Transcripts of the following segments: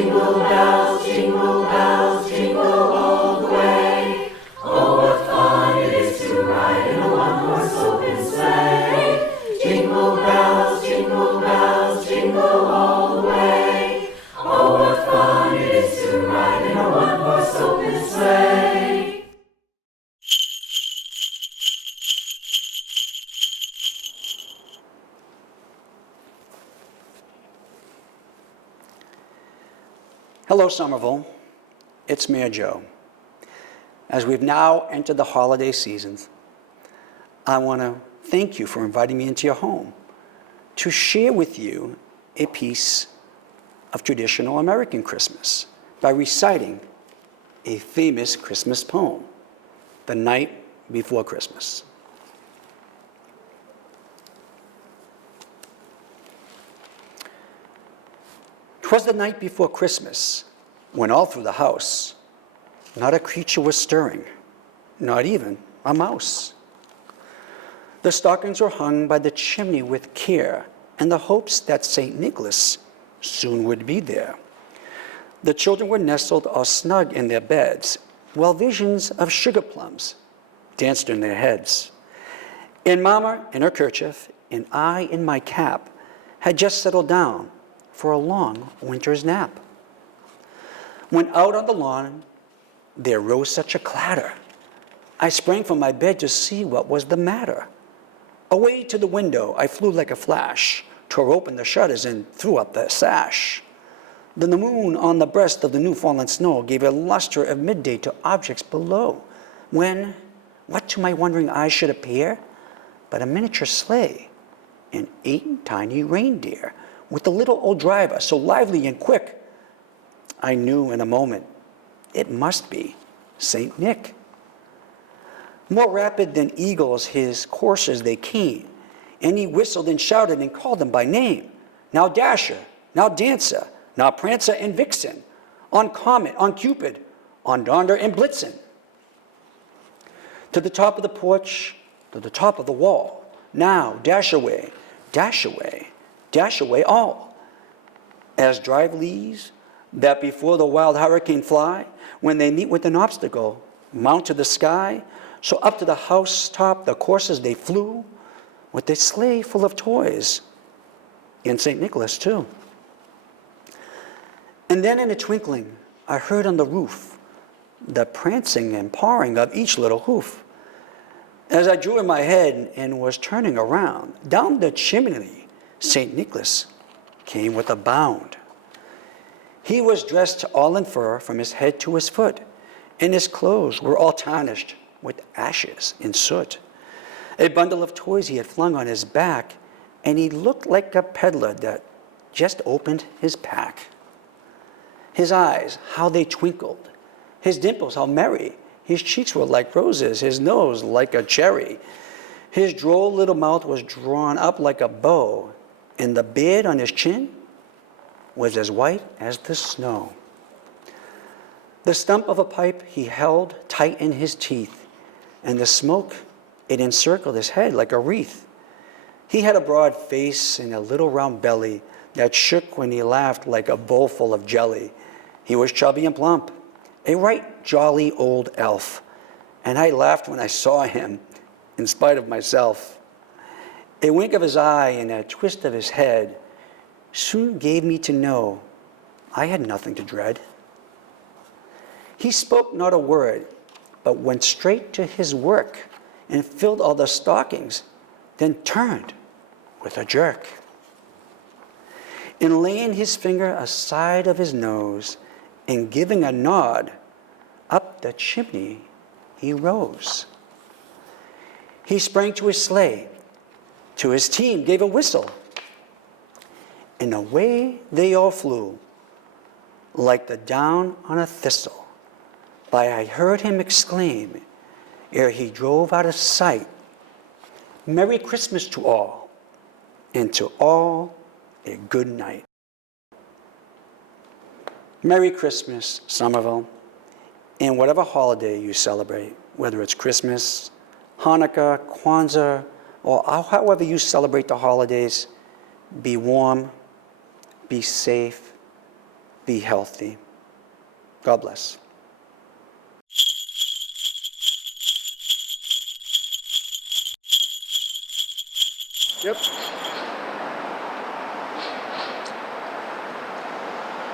jingle bells, jingle all the way. Oh, what fun it is to ride in a one-horse open sleigh. Jingle bells, jingle all the way. Oh, what fun it is to ride in a one-horse open sleigh. Hello, Somerville. It's Mayor Joe. As we've now entered the holiday season, I want to thank you for inviting me into your home to share with you a piece of traditional American Christmas by reciting a famous Christmas poem, The Night Before Christmas. "'Twas the night before Christmas, when all through the house not a creature was stirring, not even a mouse. The stockings were hung by the chimney with care, and the hopes that St. Nicholas soon would be there. The children were nestled all snug in their beds, while visions of sugar plums danced in their heads. And Mama in her kerchief, and I in my cap, had just settled down for a long winter's nap. When out on the lawn there rose such a clatter, I sprang from my bed to see what was the matter. Away to the window I flew like a flash, tore open the shutters and threw up the sash. Then the moon on the breast of the new-fallen snow gave a luster of midday to objects below, when what to my wondering eyes should appear but a miniature sleigh and 8 tiny reindeer, with the little old driver so lively and quick. I knew in a moment it must be St. Nick. More rapid than eagles his coursers they came, and he whistled and shouted and called them by name. Now Dasher, now Dancer, now Prancer and Vixen, on Comet, on Cupid, on Donder and Blitzen. To the top of the porch, to the top of the wall, now dash away, dash away, dash away all. As drive leaves that before the wild hurricane fly, when they meet with an obstacle, mount to the sky, so up to the housetop the coursers they flew, with a sleigh full of toys, and St. Nicholas too. And then in a twinkling, I heard on the roof the prancing and pawing of each little hoof. As I drew in my head and was turning around, down the chimney St. Nicholas came with a bound. He was dressed all in fur from his head to his foot, and his clothes were all tarnished with ashes and soot. A bundle of toys he had flung on his back, and he looked like a peddler that just opened his pack. His eyes, how they twinkled, his dimples, how merry, his cheeks were like roses, his nose like a cherry. His droll little mouth was drawn up like a bow, and the beard on his chin was as white as the snow. The stump of a pipe he held tight in his teeth, and the smoke, it encircled his head like a wreath. He had a broad face and a little round belly that shook when he laughed like a bowl full of jelly. He was chubby and plump, a right jolly old elf, and I laughed when I saw him, in spite of myself. A wink of his eye and a twist of his head soon gave me to know I had nothing to dread. He spoke not a word, but went straight to his work and filled all the stockings, then turned with a jerk. And laying his finger aside of his nose and giving a nod, up the chimney he rose. He sprang to his sleigh, to his team gave a whistle, and away they all flew, like the down on a thistle. But I heard him exclaim, ere he drove out of sight, "Merry Christmas to all, and to all a good night." Merry Christmas, Somerville, and whatever holiday you celebrate, whether it's Christmas, Hanukkah, Kwanzaa, or however you celebrate the holidays, be warm, be safe, be healthy. God bless. Yep.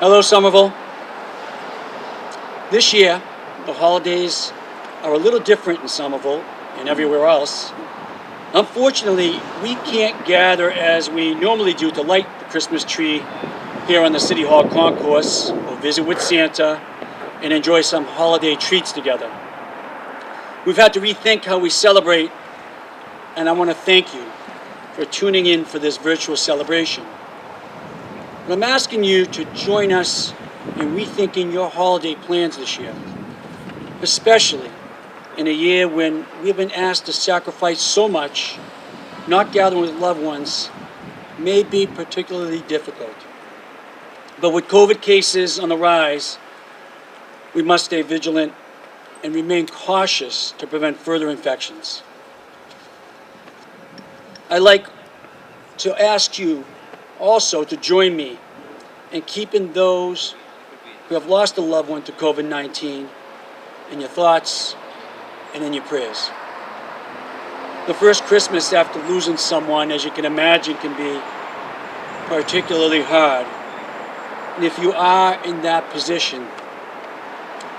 Hello, Somerville. This year, the holidays are a little different in Somerville and everywhere else. Unfortunately, we can't gather as we normally do to light the Christmas tree here on the City Hall concourse or visit with Santa and enjoy some holiday treats together. We've had to rethink how we celebrate, and I want to thank you for tuning in for this virtual celebration. But I'm asking you to join us in rethinking your holiday plans this year, especially in a year when we've been asked to sacrifice so much. Not gathering with loved ones may be particularly difficult. But with COVID cases on the rise, we must stay vigilant and remain cautious to prevent further infections. I'd like to ask you also to join me in keeping those who have lost a loved one to COVID-19 in your thoughts and in your prayers. The first Christmas after losing someone, as you can imagine, can be particularly hard. And if you are in that position,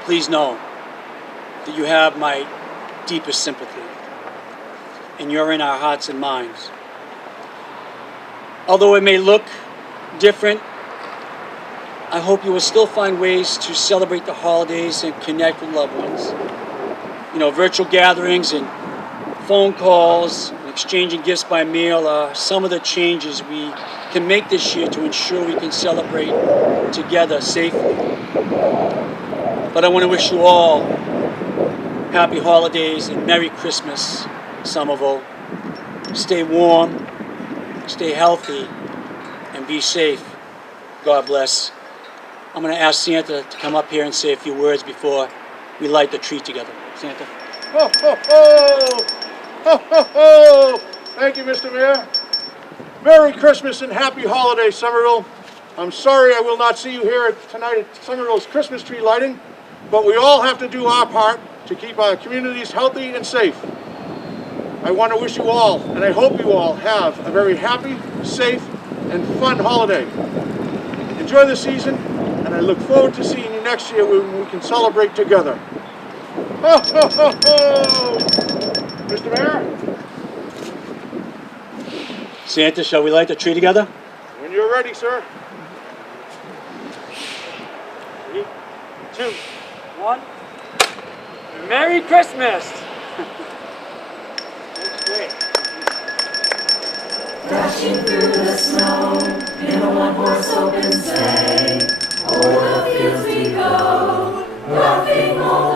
please know that you have my deepest sympathy, and you're in our hearts and minds. Although it may look different, I hope you will still find ways to celebrate the holidays and connect with loved ones. Virtual gatherings and phone calls and exchanging gifts by mail are some of the changes we can make this year to ensure we can celebrate together safely. But I want to wish you all happy holidays and Merry Christmas, Somerville. Stay warm, stay healthy, and be safe. God bless. I'm going to ask Santa to come up here and say a few words before we light the tree together. Santa. Ho, ho, ho! Ho, ho, ho! Thank you, Mr. Mayor. Merry Christmas and happy holidays, Somerville. I'm sorry I will not see you here tonight at Somerville's Christmas tree lighting, but we all have to do our part to keep our communities healthy and safe. I want to wish you all, and I hope you all, have a very happy, safe, and fun holiday. Enjoy the season, and I look forward to seeing you next year when we can celebrate together. Ho, ho, ho, ho! Mr. Mayor? Santa, shall we light the tree together? When you're ready, sir. 3, 2, 1. Merry Christmas! That's great. Dashing through the snow in a one-horse open sleigh, o'er the fields we go, laughing all